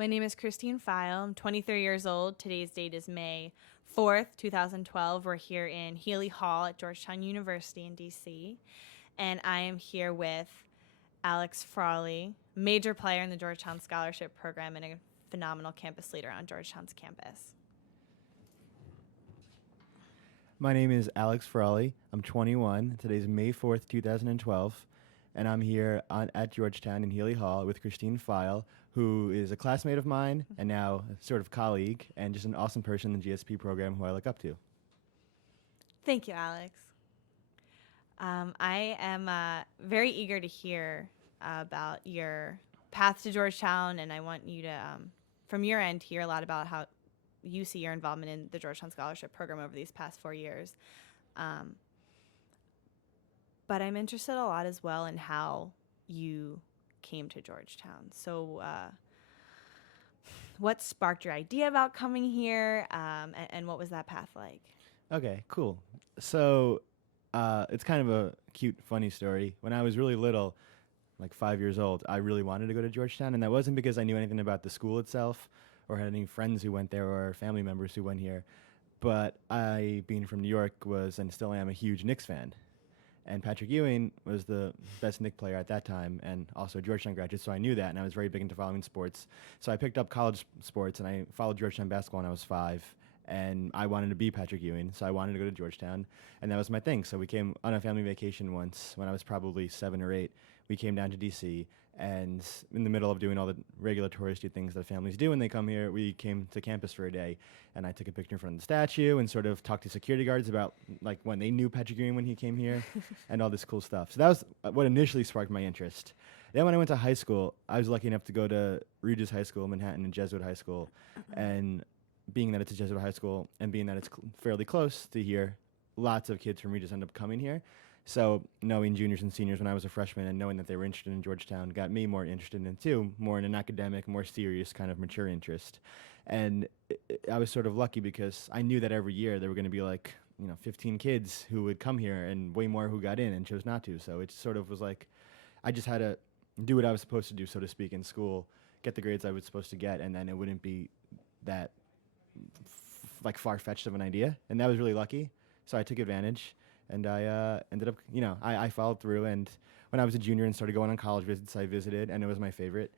My name is Christine File. I'm 23 years old. Today's date is May 4th, 2012. We're here in Healy Hall at Georgetown University in DC. And I am here with Alex Frawley, major player in the Georgetown Scholarship Program and a phenomenal campus leader on Georgetown's campus. My name is Alex Frawley. I'm 21. Today's May 4th, 2012. And I'm here at Georgetown in Healy Hall with Christine File, who is a classmate of mine and now a sort of colleague and just an awesome person in the GSP program who I look up to. Thank you, Alex. I am very eager to hear about your path to Georgetown, and I want you to, from your end, hear a lot about how you see your involvement in the Georgetown Scholarship Program over these past 4 years. But I'm interested a lot as well in how you came to Georgetown. So what sparked your idea about coming here, and what was that path like? Okay, cool. So it's kind of a cute, funny story. When I was really little, like 5 years old, I really wanted to go to Georgetown, and that wasn't because I knew anything about the school itself or had any friends who went there or family members who went here. But I, being from New York, was and still am a huge Knicks fan. And Patrick Ewing was the best Knicks player at that time and also a Georgetown graduate, so I knew that, and I was very big into following sports. So I picked up college sports, and I followed Georgetown basketball when I was 5, and I wanted to be Patrick Ewing, so I wanted to go to Georgetown, and that was my thing. So we came on a family vacation once when I was probably 7 or 8. We came down to D.C., and in the middle of doing all the regular touristy things that families do when they come here, we came to campus for a day, and I took a picture in front of the statue and sort of talked to security guards about like when they knew Patrick Ewing when he came here and all this cool stuff. So that was what initially sparked my interest. Then when I went to high school, I was lucky enough to go to Regis High School in Manhattan and Jesuit High School, and being that it's a Jesuit high school and being that it's fairly close to here, lots of kids from Regis end up coming here. So knowing juniors and seniors when I was a freshman and knowing that they were interested in Georgetown got me more interested in it too, more in an academic, more serious kind of mature interest. And I was sort of lucky because I knew that every year there were going to be like, 15 kids who would come here and way more who got in and chose not to. So it sort of was like I just had to do what I was supposed to do, so to speak, in school, get the grades I was supposed to get, and then it wouldn't be that like far-fetched of an idea. And that was really lucky. So I took advantage. And I ended up, I followed through. And when I was a junior and started going on college visits, I visited, and it was my favorite.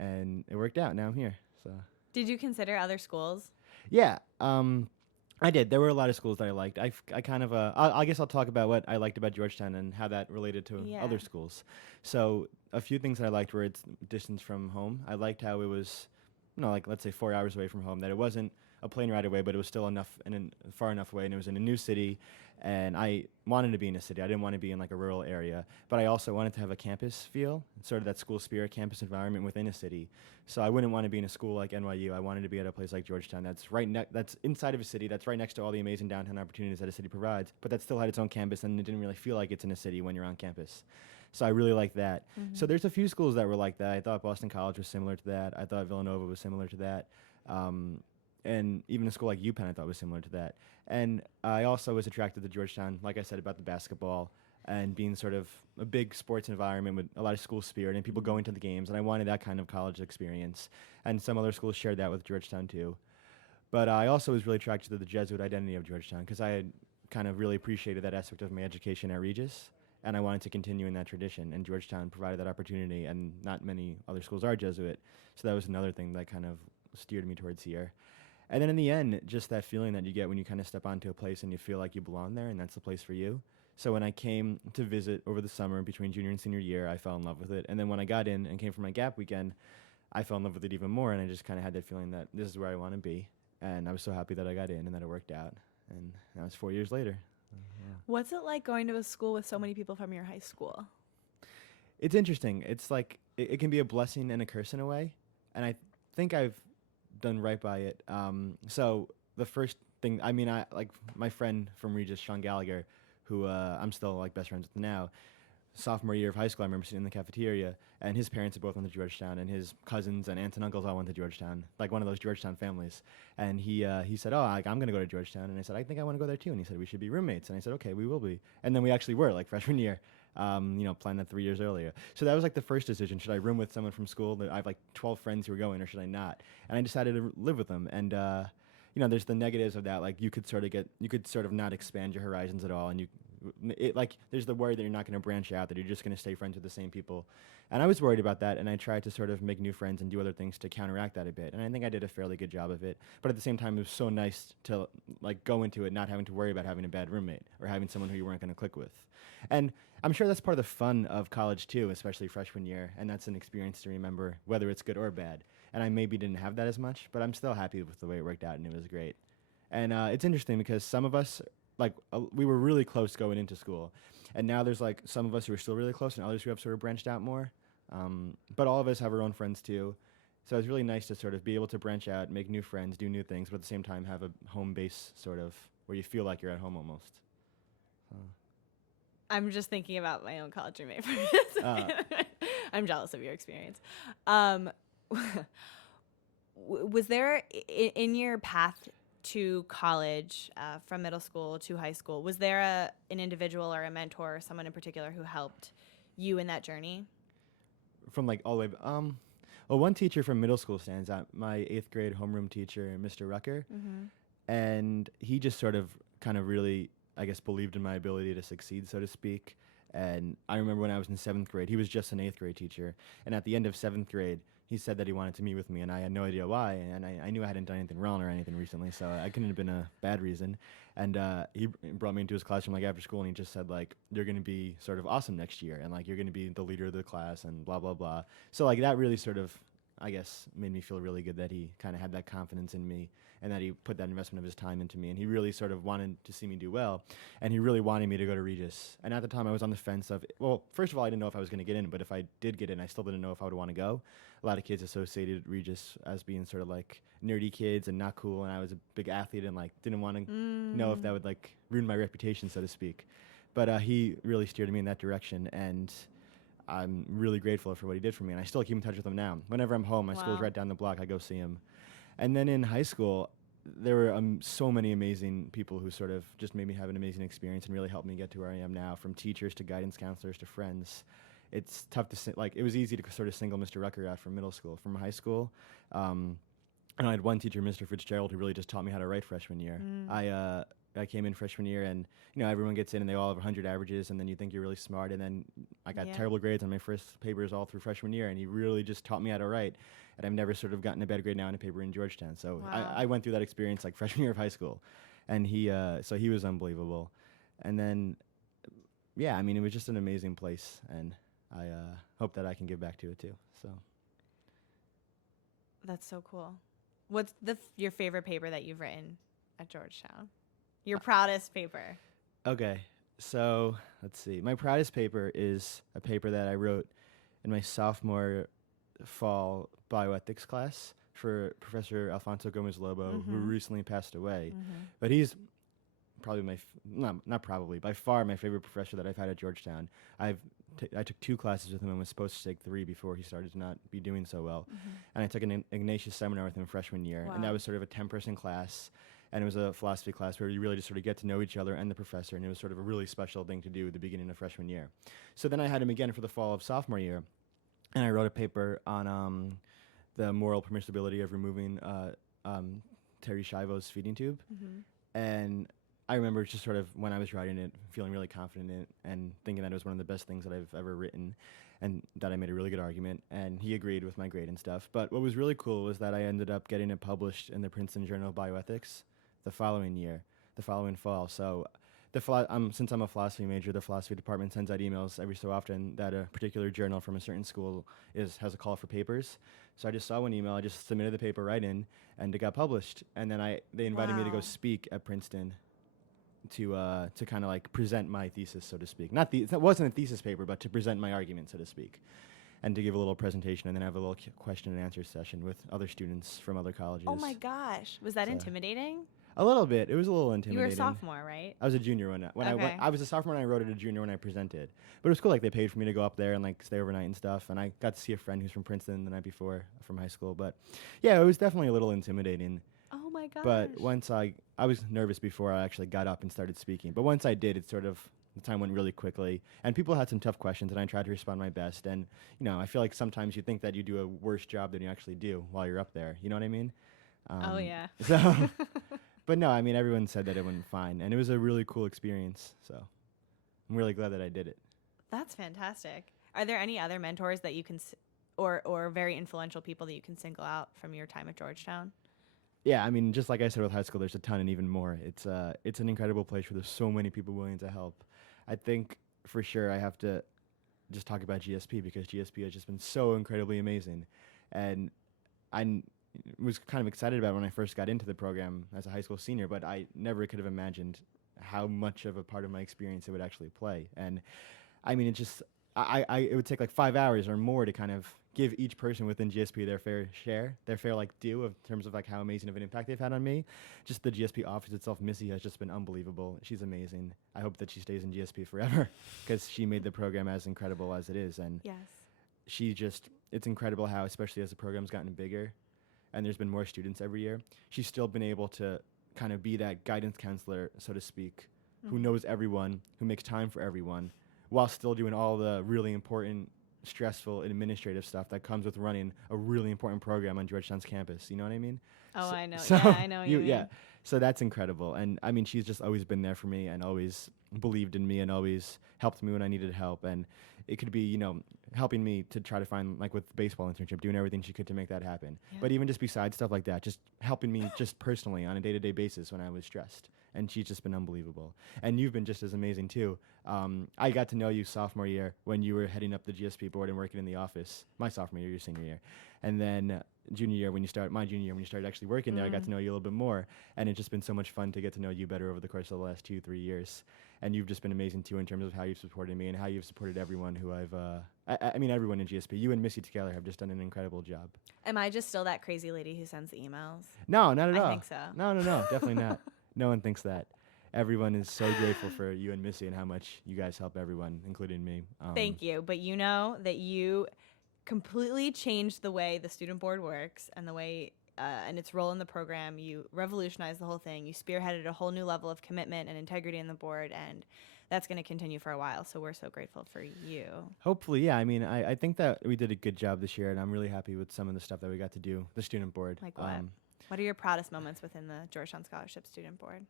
And it worked out. Now I'm here. So. Did you consider other schools? Yeah, I did. There were a lot of schools that I liked. I kind of, I guess I'll talk about what I liked about Georgetown and how that related to other schools. So a few things that I liked were its distance from home. I liked how it was, like let's say 4 hours away from home, that it wasn't a plane ride away, but it was still enough and far enough away, and it was in a new city. And I wanted to be in a city. I didn't want to be in like a rural area, but I also wanted to have a campus feel, sort of that school spirit, campus environment within a city. So I wouldn't want to be in a school like NYU. I wanted to be at a place like Georgetown that's that's inside of a city, that's right next to all the amazing downtown opportunities that a city provides, but that still had its own campus, and it didn't really feel like it's in a city when you're on campus. So I really like that. Mm-hmm. So there's a few schools that were like that. I thought Boston College was similar to that. I thought Villanova was similar to that. And even a school like UPenn I thought was similar to that. And I also was attracted to Georgetown, like I said, about the basketball and being sort of a big sports environment with a lot of school spirit and people going to the games. And I wanted that kind of college experience. And some other schools shared that with Georgetown too. But I also was really attracted to the Jesuit identity of Georgetown because I had kind of really appreciated that aspect of my education at Regis. And I wanted to continue in that tradition. And Georgetown provided that opportunity, and not many other schools are Jesuit. So that was another thing that kind of steered me towards here. And then in the end, just that feeling that you get when you kind of step onto a place and you feel like you belong there and that's the place for you. So when I came to visit over the summer between junior and senior year, I fell in love with it. And then when I got in and came for my gap weekend, I fell in love with it even more. And I just kind of had that feeling that this is where I want to be. And I was so happy that I got in and that it worked out. And now it's 4 years later. Yeah. What's it like going to a school with so many people from your high school? It's interesting. It's like it can be a blessing and a curse in a way. And I think I've done right by it. So the first thing, I like my friend from Regis, Sean Gallagher, who I'm still like best friends with now. Sophomore year of high school, I remember sitting in the cafeteria, and his parents had both went to Georgetown, and his cousins and aunts and uncles all went to Georgetown, like one of those Georgetown families. And he said, I'm going to go to Georgetown. And I said, I think I want to go there too. And he said, we should be roommates. And I said, okay, we will be. And then we actually were, like freshman year. Plan that 3 years earlier. So that was like the first decision. Should I room with someone from school that I have like 12 friends who are going, or should I not? And I decided to live with them. And, there's the negatives of that. Like you could sort of not expand your horizons at all. And there's the worry that you're not going to branch out, that you're just going to stay friends with the same people. And I was worried about that. And I tried to sort of make new friends and do other things to counteract that a bit. And I think I did a fairly good job of it. But at the same time, it was so nice to like go into it not having to worry about having a bad roommate or having someone who you weren't going to click with. And I'm sure that's part of the fun of college too, especially freshman year. And that's an experience to remember, whether it's good or bad. And I maybe didn't have that as much, but I'm still happy with the way it worked out, and it was great. And it's interesting because some of us, we were really close going into school. And now there's like some of us who are still really close and others who have sort of branched out more. But all of us have our own friends too. So it's really nice to sort of be able to branch out, make new friends, do new things, but at the same time have a home base sort of where you feel like you're at home almost. I'm just thinking about my own college roommate. I'm jealous of your experience. Was there in your path to college, from middle school to high school, was there an individual or a mentor or someone in particular who helped you in that journey? From like all the way, well, one teacher from middle school stands out, my 8th grade homeroom teacher, Mr. Rucker. And he just sort of kind of really, I guess, believed in my ability to succeed, so to speak. And I remember when I was in 7th grade, he was just an 8th grade teacher. And at the end of 7th grade, he said that he wanted to meet with me, and I had no idea why. And I knew I hadn't done anything wrong or anything recently, so I couldn't have been a bad reason. And he brought me into his classroom like after school, and he just said like, "You're going to be sort of awesome next year, and like you're going to be the leader of the class, and blah blah blah." So like that really sort of, I guess, made me feel really good that he kind of had that confidence in me, and that he put that investment of his time into me, and he really sort of wanted to see me do well, and he really wanted me to go to Regis. And at the time I was on the fence of, well, first of all, I didn't know if I was going to get in, but if I did get in, I still didn't know if I would want to go. A lot of kids associated Regis as being sort of like nerdy kids and not cool, and I was a big athlete and like didn't want to know if that would like ruin my reputation, so to speak. But he really steered me in that direction, and I'm really grateful for what he did for me, and I still keep in touch with him now. Whenever I'm home, my school's right down the block, I go see him. And then in high school, there were so many amazing people who sort of just made me have an amazing experience and really helped me get to where I am now, from teachers to guidance counselors to friends. It's tough to it was easy to sort of single Mr. Rucker out from middle school. From high school, and I had one teacher, Mr. Fitzgerald, who really just taught me how to write freshman year. I came in freshman year, and everyone gets in and they all have 100 averages, and then you think you're really smart, and then I got terrible grades on my first papers all through freshman year, and he really just taught me how to write, and I've never sort of gotten a bad grade now in a paper in Georgetown. So I went through that experience like freshman year of high school, and he was unbelievable. And then it was just an amazing place, and I hope that I can give back to it too. So that's so cool. What's your favorite paper that you've written at Georgetown? Your proudest paper? Okay, so let's see. My proudest paper is a paper that I wrote in my sophomore fall bioethics class for Professor Alfonso Gomez-Lobo, who recently passed away. But he's probably by far my favorite professor that I've had at Georgetown. I took 2 classes with him and was supposed to take 3 before he started to not be doing so well. And I took an Ignatius seminar with him freshman year, and that was sort of a 10-person class. And it was a philosophy class where you really just sort of get to know each other and the professor, and it was sort of a really special thing to do at the beginning of freshman year. So then I had him again for the fall of sophomore year, and I wrote a paper on the moral permissibility of removing Terry Schiavo's feeding tube. And I remember just sort of when I was writing it, feeling really confident in it and thinking that it was one of the best things that I've ever written, and that I made a really good argument, and he agreed with my grade and stuff. But what was really cool was that I ended up getting it published in the Princeton Journal of Bioethics the following fall. So since I'm a philosophy major, the philosophy department sends out emails every so often that a particular journal from a certain school has a call for papers. So I just saw one email, I just submitted the paper right in, and it got published. And then they invited me to go speak at Princeton to kind of like present my thesis, so to speak. It wasn't a thesis paper, but to present my argument, so to speak, and to give a little presentation and then have a little question and answer session with other students from other colleges. Oh my gosh, was that intimidating? A little bit. It was a little intimidating. You were a sophomore, right? I was a junior I was a sophomore and I wrote it a junior when I presented. But it was cool. Like they paid for me to go up there and like stay overnight and stuff. And I got to see a friend who's from Princeton the night before from high school. But yeah, it was definitely a little intimidating. Oh my gosh. But once I was nervous before I actually got up and started speaking. But once I did, it sort of The time went really quickly, and people had some tough questions, and I tried to respond my best. And I feel like sometimes you think that you do a worse job than you actually do while you're up there. You know what I mean? Oh yeah. So, but no, I mean, everyone said that it went fine, and it was a really cool experience. So, I'm really glad that I did it. That's fantastic. Are there any other mentors that you can, or very influential people that you can single out from your time at Georgetown? Yeah, I mean, just like I said with high school, there's a ton and even more. It's an incredible place where there's so many people willing to help. I think for sure I have to just talk about GSP because GSP has just been so incredibly amazing, and was kind of excited about it when I first got into the program as a high school senior, but I never could have imagined how much of a part of my experience it would actually play. And I mean, it just it would take like 5 hours or more to kind of give each person within GSP their fair share, their fair like due of terms of like how amazing of an impact they've had on me. Just the GSP office itself, Missy has just been unbelievable. She's amazing. I hope that she stays in GSP forever because she made the program as incredible as it is. And yes, it's incredible how, especially as the program's gotten bigger and there's been more students every year, she's still been able to kind of be that guidance counselor, so to speak, who knows everyone, who makes time for everyone, while still doing all the really important, stressful administrative stuff that comes with running a really important program on Georgetown's campus. You know what I mean? Oh, so, I know. So yeah, I know what you mean. Yeah. So that's incredible. And I mean, she's just always been there for me and always believed in me and always helped me when I needed help. And it could be, helping me to try to find, like with the baseball internship, doing everything she could to make that happen. Yeah. But even just besides stuff like that, just helping me just personally on a day-to-day basis when I was stressed. And she's just been unbelievable. And you've been just as amazing too. I got to know you sophomore year when you were heading up the GSP board and working in the office. My sophomore year, your senior year. And then my junior year when you started actually working there, I got to know you a little bit more. And it's just been so much fun to get to know you better over the course of the last 2-3 years. And you've just been amazing too in terms of how you've supported me and how you've supported everyone who I mean everyone in GSP. You and Missy together have just done an incredible job. Am I just still that crazy lady who sends the emails? No, not at all. I think so. No, definitely not. No one thinks that. Everyone is so grateful for you and Missy and how much you guys help everyone, including me. Thank you. But you know that you completely changed the way the student board works and the way and its role in the program. You revolutionized the whole thing. You spearheaded a whole new level of commitment and integrity in the board, and that's going to continue for a while. So we're so grateful for you. Hopefully, yeah. I mean, I think that we did a good job this year, and I'm really happy with some of the stuff that we got to do, the student board. Like what? What are your proudest moments within the Georgetown Scholarship Student Board?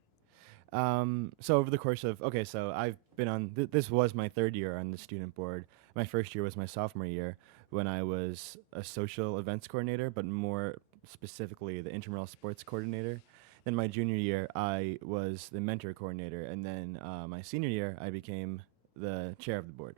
So over the course of, so I've been on, this was my third year on the student board. My first year was my sophomore year when I was a social events coordinator, but more specifically the intramural sports coordinator. Then my junior year, I was the mentor coordinator. And then my senior year, I became the chair of the board.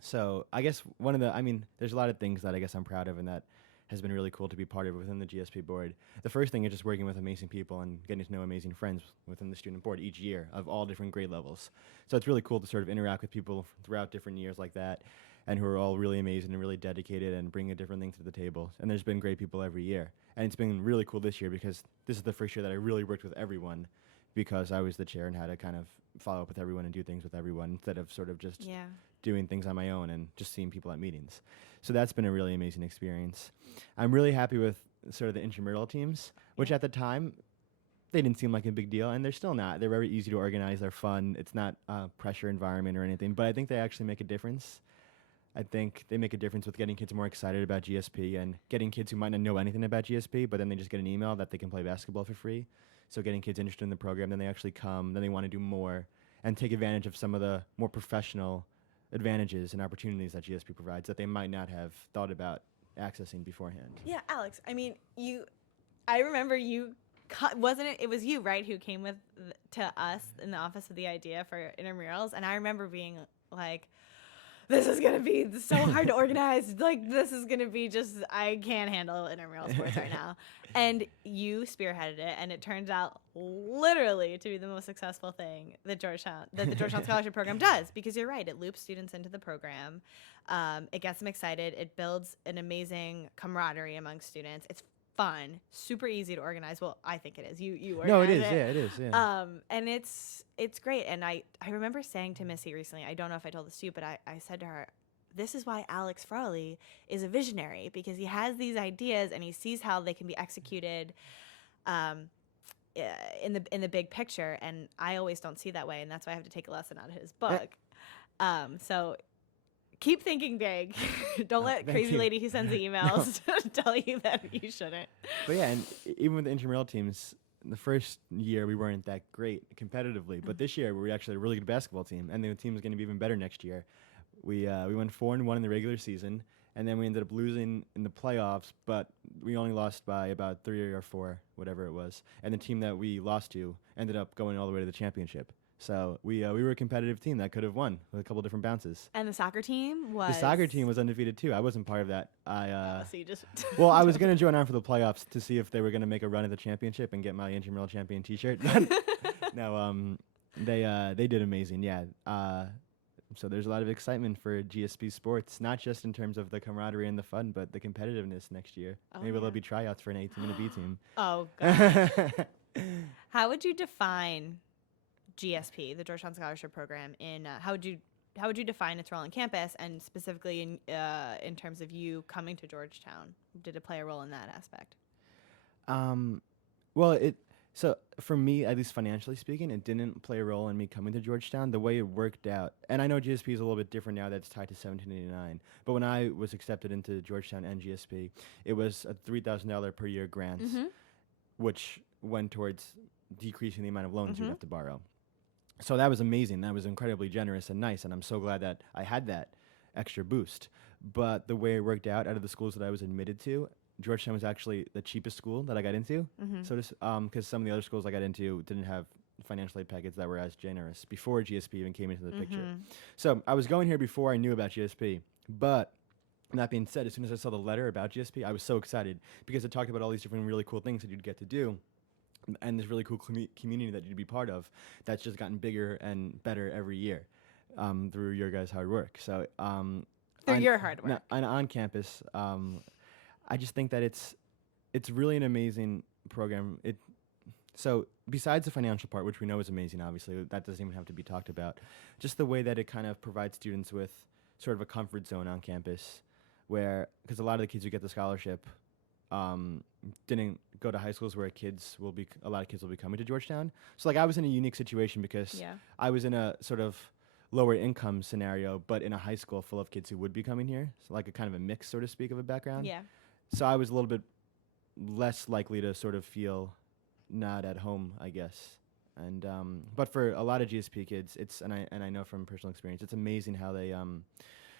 So I guess there's a lot of things that I guess I'm proud of and that has been really cool to be part of within the GSP board. The first thing is just working with amazing people and getting to know amazing friends within the student board each year of all different grade levels. So it's really cool to sort of interact with people throughout different years like that and who are all really amazing and really dedicated and bring a different thing to the table. And there's been great people every year. And it's been really cool this year because this is the first year that I really worked with everyone because I was the chair and had to kind of follow up with everyone and do things with everyone instead of sort of just doing things on my own and just seeing people at meetings. So that's been a really amazing experience. I'm really happy with sort of the intramural teams, which at the time, they didn't seem like a big deal, and they're still not. They're very easy to organize. They're fun. It's not a pressure environment or anything, but I think they actually make a difference. I think they make a difference with getting kids more excited about GSP and getting kids who might not know anything about GSP, but then they just get an email that they can play basketball for free. So getting kids interested in the program, then they actually come, then they want to do more and take advantage of some of the more professional advantages and opportunities that GSP provides that they might not have thought about accessing beforehand. Yeah, Alex, I mean, I remember you, wasn't it was you, right, who came to us in the office with the idea for intramurals, and I remember being like, this is going to be so hard to organize. Like, this is going to be I can't handle intramural sports right now. And you spearheaded it, and it turns out literally to be the most successful thing that the Georgetown Scholarship Program does, because you're right. It loops students into the program. It gets them excited. It builds an amazing camaraderie among students. It's fun, super easy to organize. Well, I think it is. You organize No, it is. Yeah, it is. Yeah. And it's great. And I remember saying to Missy recently, I don't know if I told this to you, but I said to her, this is why Alex Frawley is a visionary, because he has these ideas and he sees how they can be executed in the big picture, and I always don't see that way, and that's why I have to take a lesson out of his book. So keep thinking big. Don't let crazy lady who sends the emails tell you that you shouldn't. But yeah, and even with the intramural teams, the first year we weren't that great competitively, but this year we were actually a really good basketball team, and the team is going to be even better next year. We went 4-1 in the regular season, and then we ended up losing in the playoffs, but we only lost by about 3 or 4, whatever it was. And the team that we lost to ended up going all the way to the championship. So we were a competitive team that could have won with a couple different bounces. And the soccer team was? The soccer team was undefeated too. I wasn't part of that. So you just well, I was going to join on for the playoffs to see if they were going to make a run at the championship and get my intramural champion T-shirt. No, they did amazing. Yeah. So there's a lot of excitement for GSP sports, not just in terms of the camaraderie and the fun, but the competitiveness next year. Maybe there'll be tryouts for an 18 and a B team. Oh, God. How would you define GSP, the Georgetown Scholarship Program, in how would you define its role on campus, and specifically in terms of you coming to Georgetown? Did it play a role in that aspect? Well, so for me, at least financially speaking, it didn't play a role in me coming to Georgetown. The way it worked out, and I know GSP is a little bit different now that it's tied to 1789, but when I was accepted into Georgetown and GSP, it was a $3,000 per year grant, which went towards decreasing the amount of loans you'd have to borrow. So that was amazing. That was incredibly generous and nice, and I'm so glad that I had that extra boost. But the way it worked out of the schools that I was admitted to, Georgetown was actually the cheapest school that I got into. So just because some of the other schools I got into didn't have financial aid packets that were as generous before GSP even came into the picture. So I was going here before I knew about GSP. But that being said, as soon as I saw the letter about GSP, I was so excited because it talked about all these different really cool things that you'd get to do, and this really cool community that you'd be part of that's just gotten bigger and better every year through your guys' hard work. So through your hard work. And on campus, I just think that it's really an amazing program. So besides the financial part, which we know is amazing, obviously, that doesn't even have to be talked about, just the way that it kind of provides students with sort of a comfort zone on campus where, because a lot of the kids who get the scholarship didn't go to high schools where a lot of kids will be coming to Georgetown. So like I was in a unique situation because I was in a sort of lower income scenario, but in a high school full of kids who would be coming here. So like a kind of a mix, so to speak, of a background. Yeah. So I was a little bit less likely to sort of feel not at home, I guess. And but for a lot of GSP kids, and I know from personal experience, it's amazing how they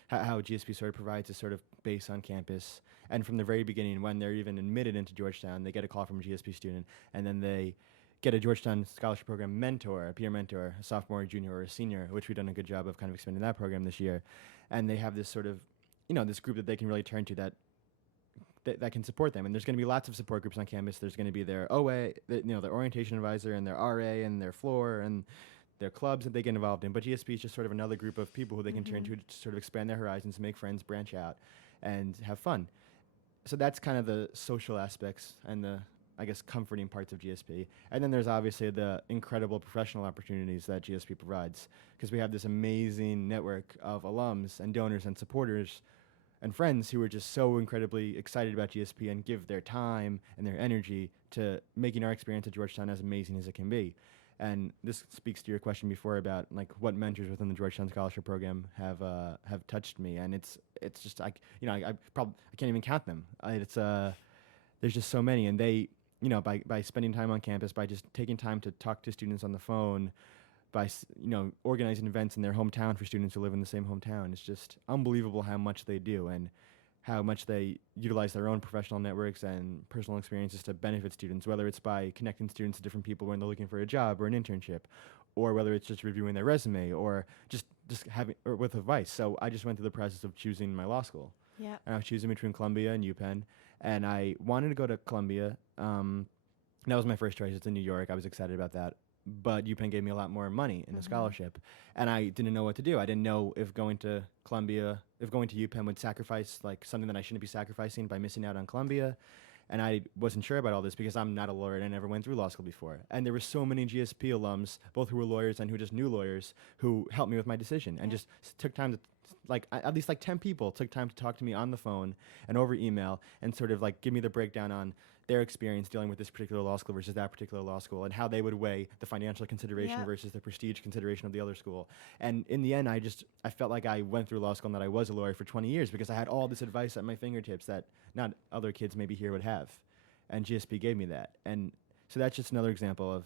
how GSP sort of provides a sort of base on campus. And from the very beginning, when they're even admitted into Georgetown, they get a call from a GSP student, and then they get a Georgetown Scholarship Program mentor, a peer mentor, a sophomore, junior, or a senior, which we've done a good job of kind of expanding that program this year. And they have this sort of, this group that they can really turn to that can support them. And there's going to be lots of support groups on campus. There's going to be their OA, their orientation advisor, and their RA, and their floor, and their clubs that they get involved in. But GSP is just sort of another group of people who they can turn to sort of expand their horizons, make friends, branch out, and have fun. So that's kind of the social aspects and the, I guess, comforting parts of GSP. And then there's obviously the incredible professional opportunities that GSP provides, because we have this amazing network of alums and donors and supporters and friends who are just so incredibly excited about GSP and give their time and their energy to making our experience at Georgetown as amazing as it can be. And this speaks to your question before about like what mentors within the Georgetown Scholarship Program have touched me, and it's just I can't even count them. There's just so many, and they by spending time on campus, by just taking time to talk to students on the phone, by organizing events in their hometown for students who live in the same hometown. It's just unbelievable how much they do and how much they utilize their own professional networks and personal experiences to benefit students, whether it's by connecting students to different people when they're looking for a job or an internship, or whether it's just reviewing their resume or just having or with advice. So I just went through the process of choosing my law school. Yeah. And I was choosing between Columbia and UPenn, and I wanted to go to Columbia. That was my first choice. It's in New York. I was excited about that. But UPenn gave me a lot more money in the scholarship, and I didn't know what to do. I didn't know if going to UPenn would sacrifice like something that I shouldn't be sacrificing by missing out on Columbia, and I wasn't sure about all this because I'm not a lawyer and I never went through law school before. And there were so many GSP alums, both who were lawyers and who just knew lawyers, who helped me with my decision and just took time to at least like 10 people took time to talk to me on the phone and over email and sort of like give me the breakdown on their experience dealing with this particular law school versus that particular law school and how they would weigh the financial consideration Yep. versus the prestige consideration of the other school. And in the end, I felt like I went through law school and that I was a lawyer for 20 years because I had all this advice at my fingertips that not other kids maybe here would have. And GSP gave me that. And so that's just another example of,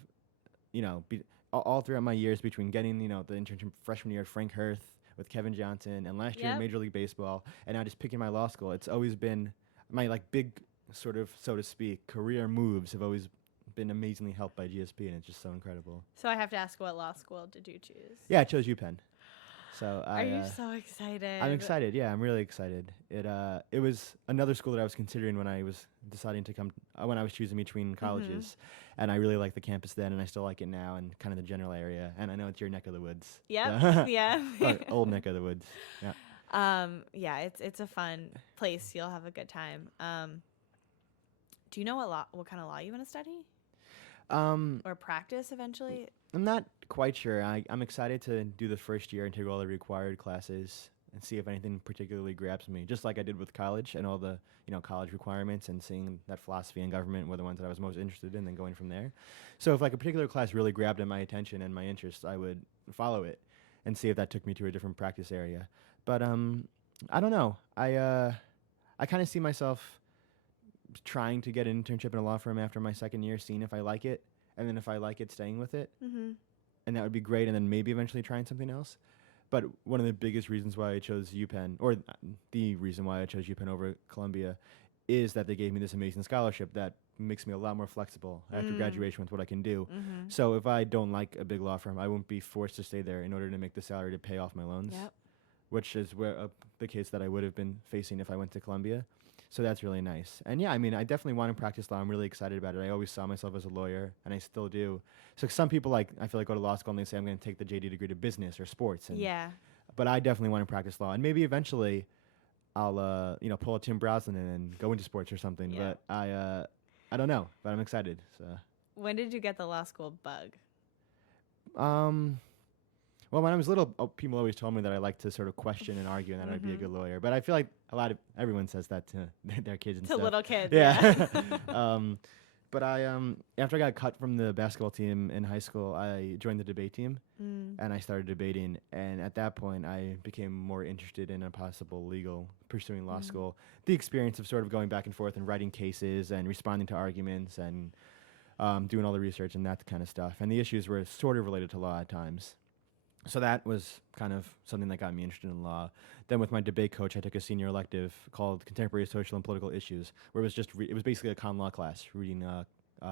all throughout my years between getting, the internship freshman year at Frank Hirth with Kevin Johnson and last year in Yep. Major League Baseball and now just picking my law school, it's always been my like big sort of, so to speak, career moves have always been amazingly helped by GSP, and it's just so incredible. So I have to ask, what law school did you choose? Yeah, I chose UPenn. So Are you so excited? I'm excited. Yeah, I'm really excited. It was another school that I was considering when I was deciding to come when I was choosing between colleges, and I really liked the campus then, and I still like it now, and kind of the general area. And I know it's your neck of the woods. Yep. So Yeah. old neck of the woods. Yeah. Yeah, it's a fun place. You'll have a good time. Do you know what kind of law you want to study or practice eventually? I'm not quite sure. I'm excited to do the first year and take all the required classes and see if anything particularly grabs me, just like I did with college and all the college requirements and seeing that philosophy and government were the ones that I was most interested in, then going from there. So if like a particular class really grabbed at my attention and my interest, I would follow it and see if that took me to a different practice area. But I don't know. I kind of see myself trying to get an internship in a law firm after my second year, seeing if I like it, and then if I like it, staying with it. Mm-hmm. And that would be great, and then maybe eventually trying something else. But one of the biggest reasons why I chose UPenn, or the reason why I chose UPenn over Columbia, is that they gave me this amazing scholarship that makes me a lot more flexible after graduation with what I can do. Mm-hmm. So if I don't like a big law firm, I won't be forced to stay there in order to make the salary to pay off my loans, Yep. which is where the case that I would have been facing if I went to Columbia. So that's really nice. And yeah, I mean, I definitely want to practice law. I'm really excited about it. I always saw myself as a lawyer, and I still do. So some people, I feel like, go to law school and they say, I'm going to take the JD degree to business or sports. And Yeah. But I definitely want to practice law. And maybe eventually I'll, pull a Tim Broslin and go into sports or something. Yeah. But I don't know. But I'm excited. So. When did you get the law school bug? Well, when I was little, people always told me that I like to sort of question and argue and that I'd be a good lawyer. But I feel like everyone says that to their kids and To stuff. little kids. Yeah. But after I got cut from the basketball team in high school, I joined the debate team and I started debating. And at that point, I became more interested in a possible pursuing law school. The experience of sort of going back and forth and writing cases and responding to arguments and doing all the research and that kind of stuff. And the issues were sort of related to law at times. So that was kind of something that got me interested in law. Then with my debate coach, I took a senior elective called Contemporary Social and Political Issues, where it was just it was basically a con law class, reading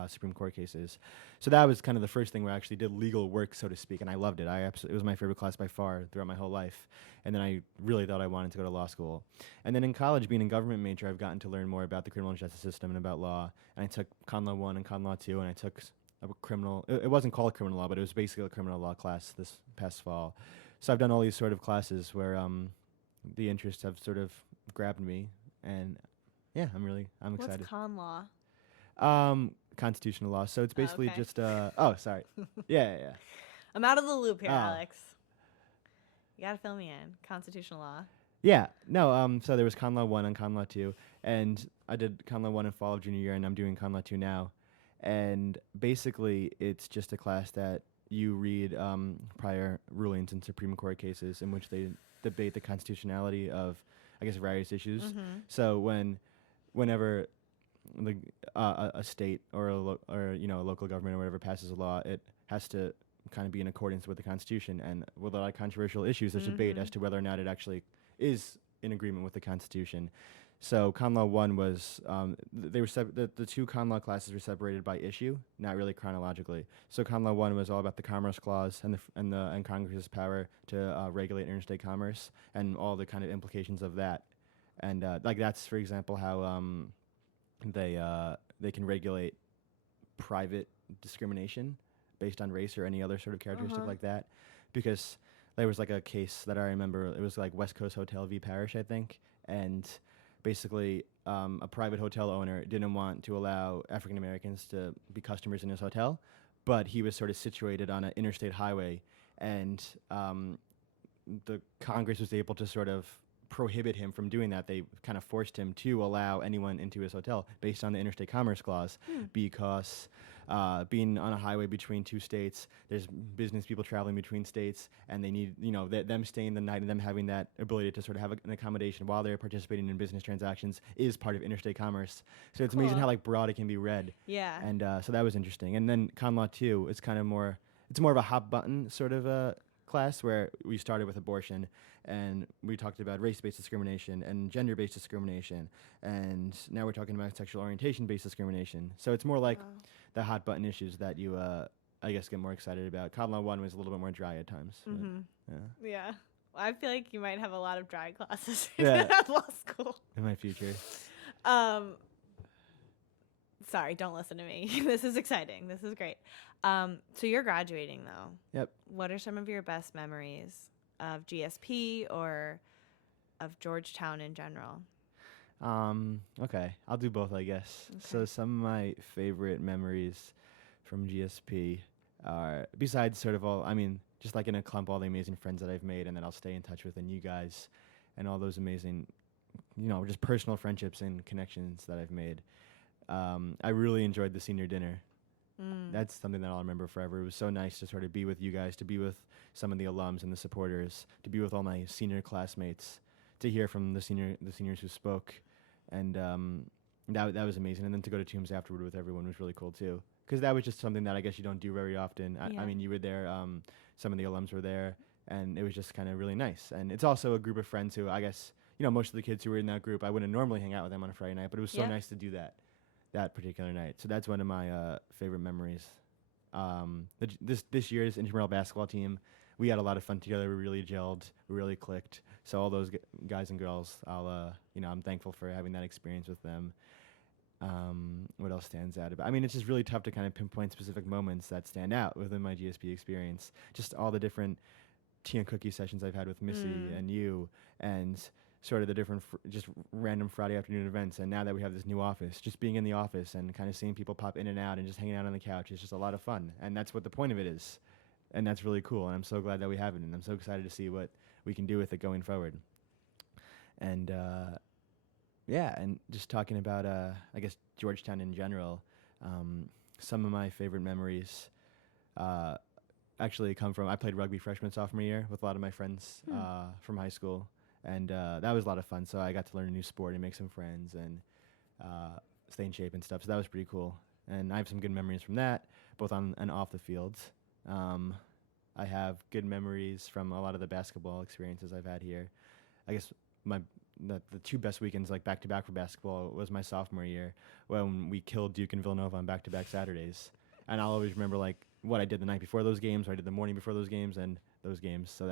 Supreme Court cases. So that was kind of the first thing where I actually did legal work, so to speak, and I loved it. It was my favorite class by far throughout my whole life. And then I really thought I wanted to go to law school. And then in college, being a government major, I've gotten to learn more about the criminal justice system and about law. And I took Con Law 1 and Con Law 2, and I took it wasn't called criminal law, but it was basically a criminal law class this past fall. So I've done all these sort of classes where the interests have sort of grabbed me, and yeah, I'm excited. What's con law? Constitutional law. So it's basically okay. just sorry. Yeah. I'm out of the loop here, Oh. Alex. You gotta fill me in. Constitutional law. Yeah. No, so there was Con Law 1 and Con Law 2, and I did Con Law 1 in fall of junior year, and I'm doing Con Law 2 now. And basically, it's just a class that you read prior rulings in Supreme Court cases in which they debate the constitutionality of, I guess, various issues. So whenever a state or a local government or whatever passes a law, it has to kind of be in accordance with the Constitution. And with a lot of controversial issues, there's debate as to whether or not it actually is in agreement with the Constitution. So Con Law 1 was the two Con Law classes were separated by issue, not really chronologically. So Con Law 1 was all about the Commerce Clause and Congress's power to regulate interstate commerce and all the kind of implications of that. And that's, for example, how they can regulate private discrimination based on race or any other sort of characteristic like that. Because there was a case that I remember, it was West Coast Hotel v. Parish, I think, and basically, a private hotel owner didn't want to allow African Americans to be customers in his hotel, but he was sort of situated on an interstate highway, and the Congress was able to sort of prohibit him from doing that. They kind of forced him to allow anyone into his hotel based on the Interstate Commerce Clause because being on a highway between two states, there's business people traveling between states, and they need, them staying the night and them having that ability to sort of have an accommodation while they're participating in business transactions is part of interstate commerce. So it's amazing how like broad it can be read. Yeah. And so that was interesting. And then Con Law 2 is kind of more, it's more of a hot button sort of class where we started with abortion and we talked about race-based discrimination and gender-based discrimination, and now we're talking about sexual orientation-based discrimination. So it's more like the hot button issues that you, I guess, get more excited about. Con Law 1 was a little bit more dry at times. Mm-hmm. Yeah. Well, I feel like you might have a lot of dry classes Yeah. at law school. In my future. Sorry, don't listen to me. This is exciting. This is great. So you're graduating, though. Yep. What are some of your best memories of GSP or of Georgetown in general? Okay, I'll do both, I guess. Okay. So some of my favorite memories from GSP are, besides sort of all, I mean, just like in a clump, all the amazing friends that I've made and that I'll stay in touch with, and you guys, and all those amazing, just personal friendships and connections that I've made. I really enjoyed the senior dinner. That's something that I'll remember forever. It was so nice to sort of be with you guys, to be with some of the alums and the supporters, to be with all my senior classmates, to hear from the seniors who spoke, and that was amazing. And then to go to Tombs afterward with everyone was really cool too, because that was just something that I guess you don't do very often. I mean, you were there, some of the alums were there, and it was just kind of really nice. And it's also a group of friends who I guess, most of the kids who were in that group, I wouldn't normally hang out with them on a Friday night, but it was so nice to do that particular night. So that's one of my favorite memories. This year's intramural basketball team, we had a lot of fun together. We really gelled, we really clicked. So all those guys and girls, I'm thankful for having that experience with them. What else stands out about? I mean, it's just really tough to kind of pinpoint specific moments that stand out within my GSP experience. Just all the different tea and cookie sessions I've had with Missy and you, and sort of the different just random Friday afternoon events. And now that we have this new office, just being in the office and kind of seeing people pop in and out and just hanging out on the couch is just a lot of fun. And that's what the point of it is. And that's really cool. And I'm so glad that we have it. And I'm so excited to see what we can do with it going forward. And and just talking about, I guess, Georgetown in general, some of my favorite memories actually come from, I played rugby freshman, sophomore year with a lot of my friends from high school. And that was a lot of fun. So I got to learn a new sport and make some friends and stay in shape and stuff. So that was pretty cool. And I have some good memories from that, both on and off the field. I have good memories from a lot of the basketball experiences I've had here. I guess the two best weekends, like back-to-back for basketball, was my sophomore year when we killed Duke and Villanova on back-to-back Saturdays. And I'll always remember like what I did the night before those games, or I did the morning before those games, and those games. So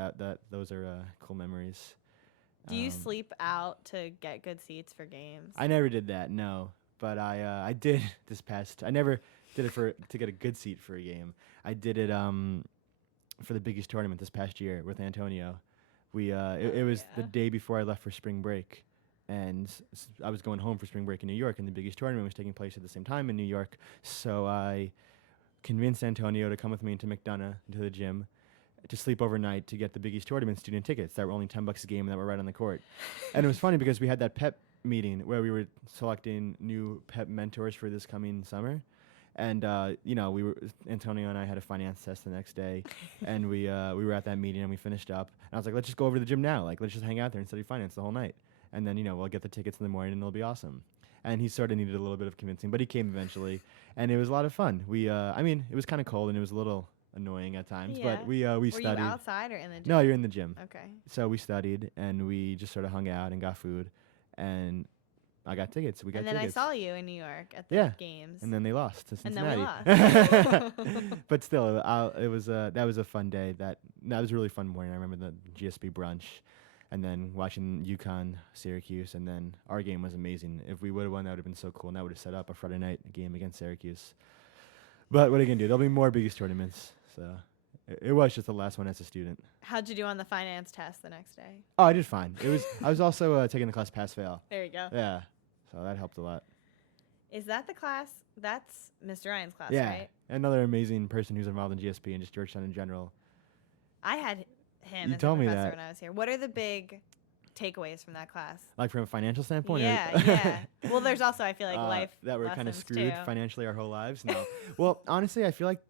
those are cool memories. Do you sleep out to get good seats for games? I never did that, no. But I did this past. I never did it to get a good seat for a game. I did it for the Big East tournament this past year with Antonio. It was the day before I left for spring break, and I was going home for spring break in New York, and the Big East tournament was taking place at the same time in New York. So I convinced Antonio to come with me into McDonough, into the gym, to sleep overnight to get the Big East tournament student tickets that were only $10 a game and that were right on the court. And it was funny because we had that PEP meeting where we were selecting new PEP mentors for this coming summer. And, Antonio and I had a finance test the next day, and we were at that meeting and we finished up. And I was like, let's just go over to the gym now. Like, let's just hang out there and study finance the whole night. And then, we'll get the tickets in the morning and it'll be awesome. And he sort of needed a little bit of convincing, but he came eventually. And it was a lot of fun. It was kind of cold and it was a little annoying at times, but we Were studied. You outside or in the gym? No, you're in the gym. Okay. So we studied and we just sort of hung out and got food, and I got tickets. We got tickets. And then tickets. I saw you in New York at the games. And then they lost to Cincinnati. And then we lost. But still, that was a fun day. That was a really fun morning. I remember the GSP brunch, and then watching UConn, Syracuse, and then our game was amazing. If we would have won, that would have been so cool, and that would have set up a Friday night game against Syracuse. But what are you gonna do? There'll be more Big East tournaments. So it was just the last one as a student. How'd you do on the finance test the next day? Oh, I did fine. I was also taking the class pass fail. There you go. Yeah, so that helped a lot. Is that the class? That's Mr. Ryan's class, yeah, right? Another amazing person who's involved in GSP and just Georgetown in general. I had him You as a told me professor that. when I was here. What are the big takeaways from that class? Like from a financial standpoint? Yeah. Well, there's also, I feel like, life that we're kind of lessons, screwed too. financially our whole lives. No. Well, honestly, I feel like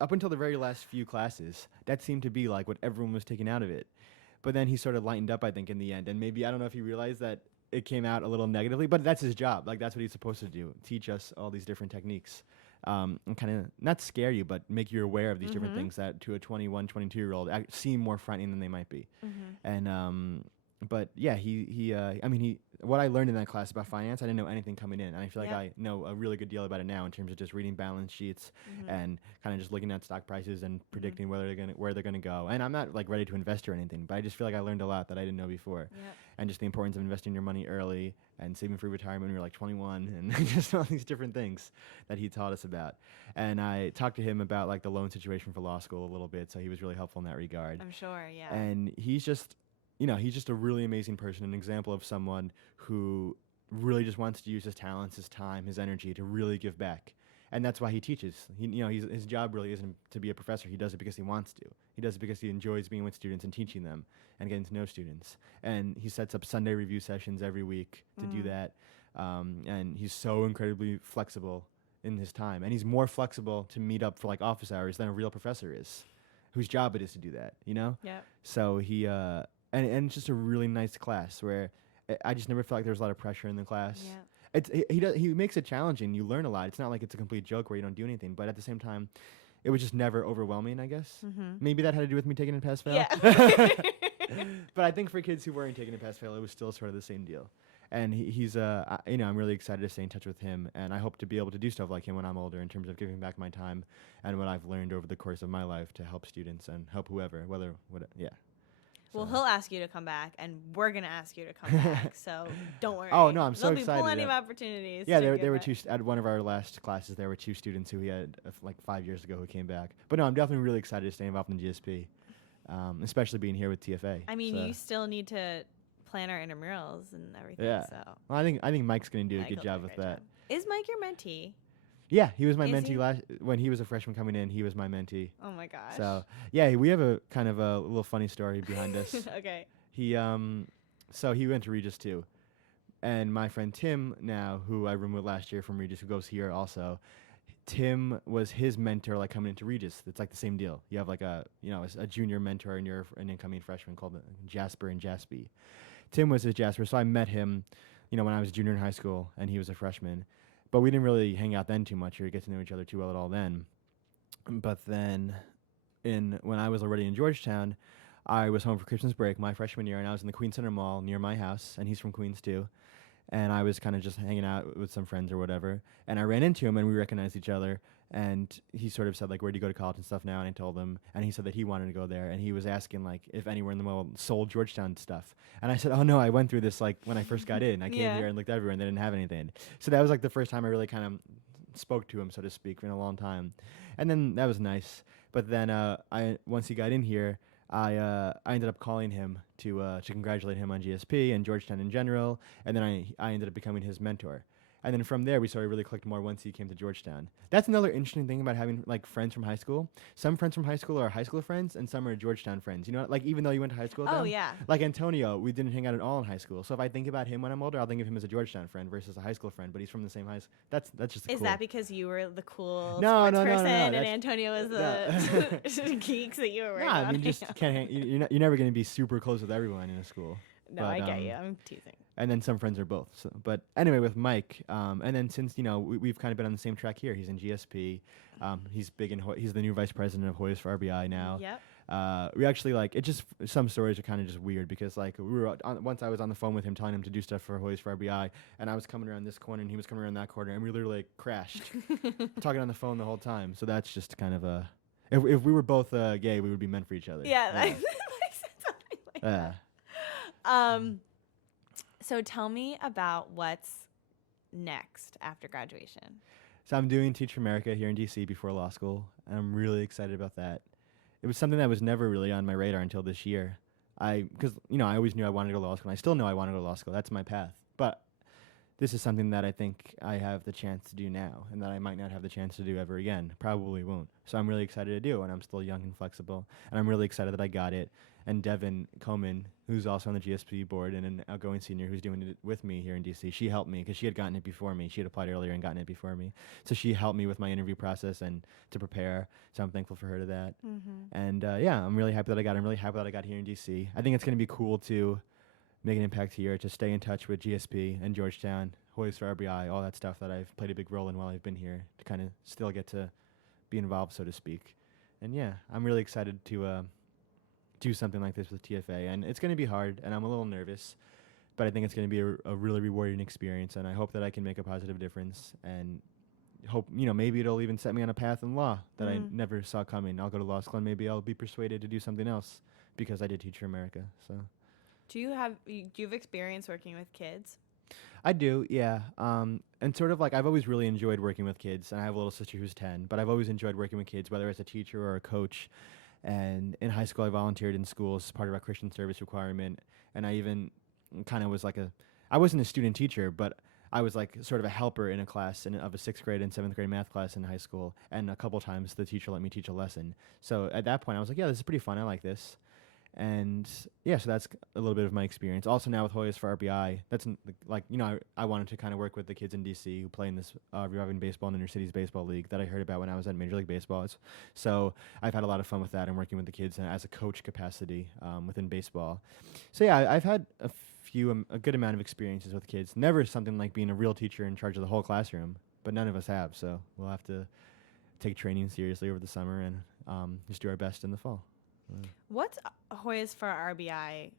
up until the very last few classes, that seemed to be like what everyone was taking out of it. But then he sort of lightened up, I think, in the end. And maybe, I don't know if he realized that it came out a little negatively, but that's his job. Like, that's what he's supposed to do, teach us all these different techniques. And kind of not scare you, but make you aware of these different things that to a 21, 22-year-old seem more frightening than they might be. And but yeah, what I learned in that class about finance, I didn't know anything coming in, and I feel like I know a really good deal about it now in terms of just reading balance sheets and kind of just looking at stock prices and predicting where they're gonna go. And I'm not like ready to invest or anything, but I just feel like I learned a lot that I didn't know before, and just the importance of investing your money early and saving for retirement when you're like 21, and just all these different things that he taught us about. And I talked to him about like the loan situation for law school a little bit, so he was really helpful in that regard. I'm sure, yeah. And he's just a really amazing person, an example of someone who really just wants to use his talents, his time, his energy to really give back. And that's why he teaches. His job really isn't to be a professor. He does it because he wants to. He does it because he enjoys being with students and teaching them and getting to know students. And he sets up Sunday review sessions every week to do that. And he's so incredibly flexible in his time. And he's more flexible to meet up for like office hours than a real professor is, whose job it is to do that, So he... And it's just a really nice class where I just never felt like there was a lot of pressure in the class. Yeah. He makes it challenging. You learn a lot. It's not like it's a complete joke where you don't do anything. But at the same time, it was just never overwhelming, I guess. Maybe that had to do with me taking a pass-fail. Yeah. But I think for kids who weren't taking a pass-fail, it was still sort of the same deal. And he's, I'm really excited to stay in touch with him. And I hope to be able to do stuff like him when I'm older in terms of giving back my time and what I've learned over the course of my life to help students and help whoever, Well, he'll ask you to come back, and we're gonna ask you to come back. So don't worry. Oh no, I'm so There'll excited. There'll be plenty of opportunities. Yeah, there were two at one of our last classes. There were two students who he had like 5 years ago who came back. But no, I'm definitely really excited to stay involved in GSP, especially being here with TFA. I mean, you still need to plan our intramurals and everything. Yeah. So Well, I think Mike's gonna do a good job with that. Is Mike your mentee? Yeah, he was my mentee when he was a freshman coming in. He was my mentee. Oh my gosh. So yeah, we have a kind of a little funny story behind us. Okay. He so he went to Regis too, and my friend Tim now, who I roomed with last year from Regis, who goes here also, Tim was his mentor like coming into Regis. It's like the same deal. You have like a junior mentor and you're an incoming freshman called Jasper and Jaspy. Tim was his Jasper, so I met him, when I was a junior in high school and he was a freshman. But we didn't really hang out then too much or get to know each other too well at all then. But then when I was already in Georgetown, I was home for Christmas break my freshman year, and I was in the Queens Center Mall near my house, and he's from Queens too. And I was kind of just hanging out with some friends or whatever, and I ran into him, and we recognized each other, and he sort of said, like, where do you go to college and stuff now? And I told him, and he said that he wanted to go there, and he was asking, like, if anywhere in the mall sold Georgetown stuff. And I said, oh, no, I went through this, like, when I first got in. I came here and looked everywhere, and they didn't have anything. So that was, like, the first time I really kind of spoke to him, so to speak, in a long time. And then that was nice. But then once he got in here, I ended up calling him to congratulate him on GSP and Georgetown in general, and then I ended up becoming his mentor. And then from there, we sort of really clicked more once he came to Georgetown. That's another interesting thing about having like friends from high school. Some friends from high school are high school friends, and some are Georgetown friends. Like even though you went to high school with them. Yeah. Like Antonio, we didn't hang out at all in high school. So if I think about him when I'm older, I'll think of him as a Georgetown friend versus a high school friend. But he's from the same high school. That's just cool. Is that because you were the cool No, sports person and that's Antonio was the geeks that you were working on? I mean, just can't hang. You're never going to be super close with everyone in a school. No, I get you. I'm teasing. And then some friends are both. So, but anyway, with Mike, and then since we've kind of been on the same track here. He's in GSP. He's big in. He's the new vice president of Hoyas for RBI now. Yep. We actually some stories are kind of just weird because we were once I was on the phone with him telling him to do stuff for Hoyas for RBI, and I was coming around this corner and he was coming around that corner, and we literally crashed, talking on the phone the whole time. So that's just kind of a. If we were both gay, we would be meant for each other. Yeah, that makes something like that. So tell me about what's next after graduation. So I'm doing Teach for America here in DC before law school, and I'm really excited about that. It was something that was never really on my radar until this year. Because I always knew I wanted to go to law school, and I still know I want to go to law school. That's my path. But this is something that I think I have the chance to do now and that I might not have the chance to do ever again. Probably won't. So I'm really excited to do it, and I'm still young and flexible. And I'm really excited that I got it. And Devin Coleman, who's also on the GSP board and an outgoing senior who's doing it with me here in DC, she helped me because she had gotten it before me. She had applied earlier and gotten it before me. So she helped me with my interview process and to prepare. So I'm thankful for her to that. And yeah, I'm really happy that I got it. I'm really happy that I got here in DC. I think it's going to be cool to make an impact here, to stay in touch with GSP and Georgetown, Hoys for RBI, all that stuff that I've played a big role in while I've been here, to kind of still get to be involved, so to speak. And yeah, I'm really excited to do something like this with TFA. And it's going to be hard, and I'm a little nervous, but I think it's going to be a really rewarding experience, and I hope that I can make a positive difference, and hope, maybe it'll even set me on a path in law that I never saw coming. I'll go to law school, and maybe I'll be persuaded to do something else because I did teach for America, so... Do you have experience working with kids? I do, yeah. And sort of like I've always really enjoyed working with kids, and I have a little sister who's 10, but I've always enjoyed working with kids, whether as a teacher or a coach. And in high school, I volunteered in schools as part of our Christian service requirement, and I even kind of was like I wasn't a student teacher, but I was like sort of a helper in a class of a 6th grade and 7th grade math class in high school, and a couple times the teacher let me teach a lesson. So at that point, I was like, yeah, this is pretty fun. I like this. And yeah, so that's a little bit of my experience. Also now with Hoyas for RBI, that's I wanted to kind of work with the kids in DC who play in this Reviving Baseball and Intercities Baseball League that I heard about when I was at Major League Baseball. So I've had a lot of fun with that and working with the kids as a coach capacity within baseball. So yeah, I've had a good amount of experiences with kids. Never something like being a real teacher in charge of the whole classroom, but none of us have. So we'll have to take training seriously over the summer and just do our best in the fall. What's Hoyas for RBI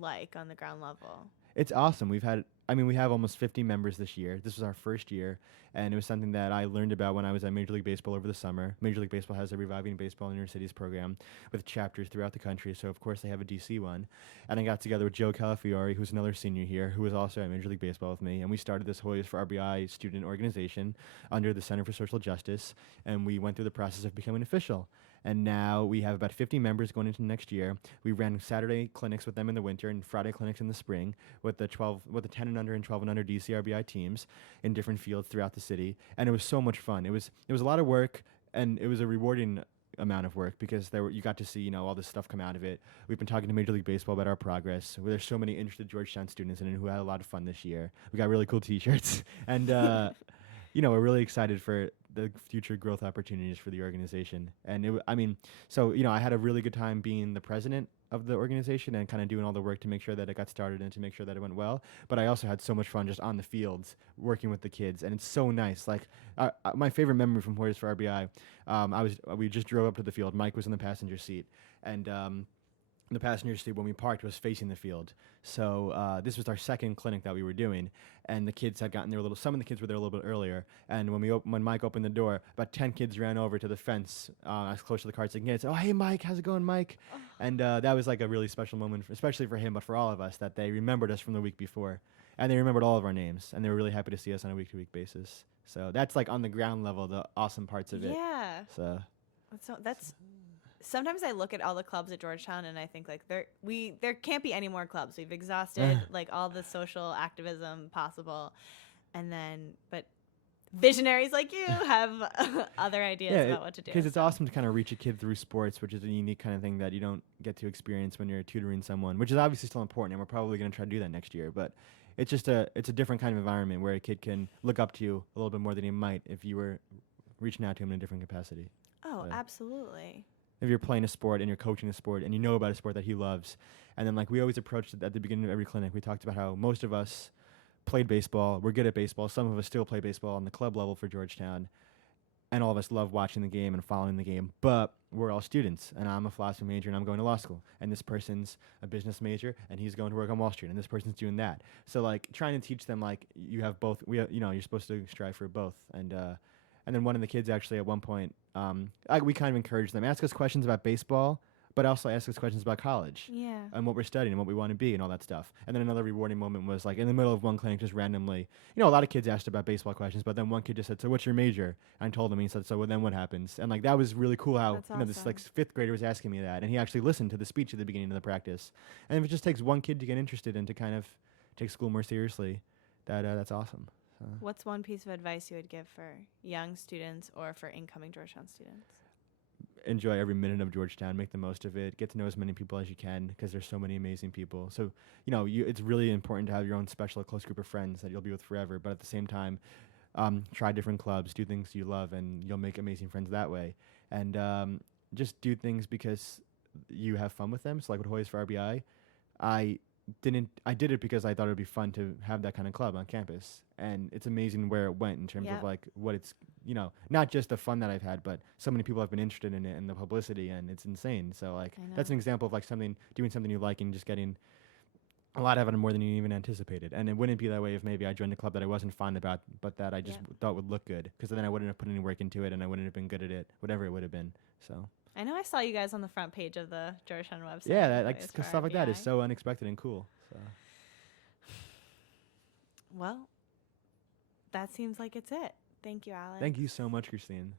like on the ground level? It's awesome. We have almost 50 members this year. This was our first year, and it was something that I learned about when I was at Major League Baseball over the summer. Major League Baseball has a Reviving Baseball in Inner Cities program with chapters throughout the country, so of course they have a DC one. And I got together with Joe Calafiore, who's another senior here, who was also at Major League Baseball with me, and we started this Hoyas for RBI student organization under the Center for Social Justice, and we went through the process of becoming official. And now we have about 50 members going into next year. We ran Saturday clinics with them in the winter and Friday clinics in the spring with the 10 and under and 12 and under DCRBI teams in different fields throughout the city. And it was so much fun. It was a lot of work, and it was a rewarding amount of work because you got to see all this stuff come out of it. We've been talking to Major League Baseball about our progress. There's so many interested Georgetown students in it who had a lot of fun this year. We got really cool T-shirts, and we're really excited for the future growth opportunities for the organization. And I had a really good time being the president of the organization and kind of doing all the work to make sure that it got started and to make sure that it went well. But I also had so much fun just on the fields working with the kids, and it's so nice. Like my favorite memory from Hoyas for RBI, we just drove up to the field. Mike was in the passenger seat, and the passenger seat when we parked was facing the field. So this was our second clinic that we were doing, and the kids had gotten there some of the kids were there a little bit earlier, and when Mike opened the door, about 10 kids ran over to the fence as close to the car as they can get. Oh, hey Mike, how's it going, Mike? And that was like a really special moment, especially for him, but for all of us, that they remembered us from the week before, and they remembered all of our names, and they were really happy to see us on a week-to-week basis. So that's like on the ground level, the awesome parts of it. Yeah. So that's sometimes I look at all the clubs at Georgetown and I think like there can't be any more clubs. We've exhausted like all the social activism possible, but visionaries like you have other ideas about what to do. Because it's awesome to kind of reach a kid through sports, which is a unique kind of thing that you don't get to experience when you're tutoring someone, which is obviously still important, and we're probably going to try to do that next year. But it's just it's a different kind of environment where a kid can look up to you a little bit more than he might if you were reaching out to him in a different capacity. Oh, absolutely. If you're playing a sport and you're coaching a sport and you know about a sport that he loves. And then like we always approached it at the beginning of every clinic. We talked about how most of us played baseball. We're good at baseball. Some of us still play baseball on the club level for Georgetown. And all of us love watching the game and following the game. But we're all students. And I'm a philosophy major and I'm going to law school. And this person's a business major and he's going to work on Wall Street. And this person's doing that. So like trying to teach them like you have both. You're supposed to strive for both. And then one of the kids actually at one point, we kind of encouraged them, ask us questions about baseball, but also ask us questions about college. Yeah. And what we're studying and what we want to be and all that stuff. And then another rewarding moment was like in the middle of one clinic just randomly, a lot of kids asked about baseball questions, but then one kid just said, so what's your major? And I told him, he said, so then what happens? And like that was really cool how, That's awesome. This like 5th grader was asking me that. And he actually listened to the speech at the beginning of the practice. And if it just takes one kid to get interested and to kind of take school more seriously, that's awesome. So. What's one piece of advice you would give for young students or for incoming Georgetown students? Enjoy every minute of Georgetown. Make the most of it. Get to know as many people as you can because there's so many amazing people. So, it's really important to have your own special, close group of friends that you'll be with forever. But at the same time, try different clubs, do things you love, and you'll make amazing friends that way. And just do things because you have fun with them. So, like with Hoyas for RBI, I did it because I thought it would be fun to have that kind of club on campus. And it's amazing where it went in terms of like what it's, not just the fun that I've had, but so many people have been interested in it and the publicity, and it's insane. So like that's an example of like doing something you like and just getting a lot out of it more than you even anticipated. And it wouldn't be that way if maybe I joined a club that I wasn't fond about, but that I just thought would look good, because then I wouldn't have put any work into it and I wouldn't have been good at it, whatever it would have been. So. I know I saw you guys on the front page of the Georgetown website. Yeah, stuff like that is so unexpected and cool. So. Well, that seems like it's it. Thank you, Alex. Thank you so much, Christine.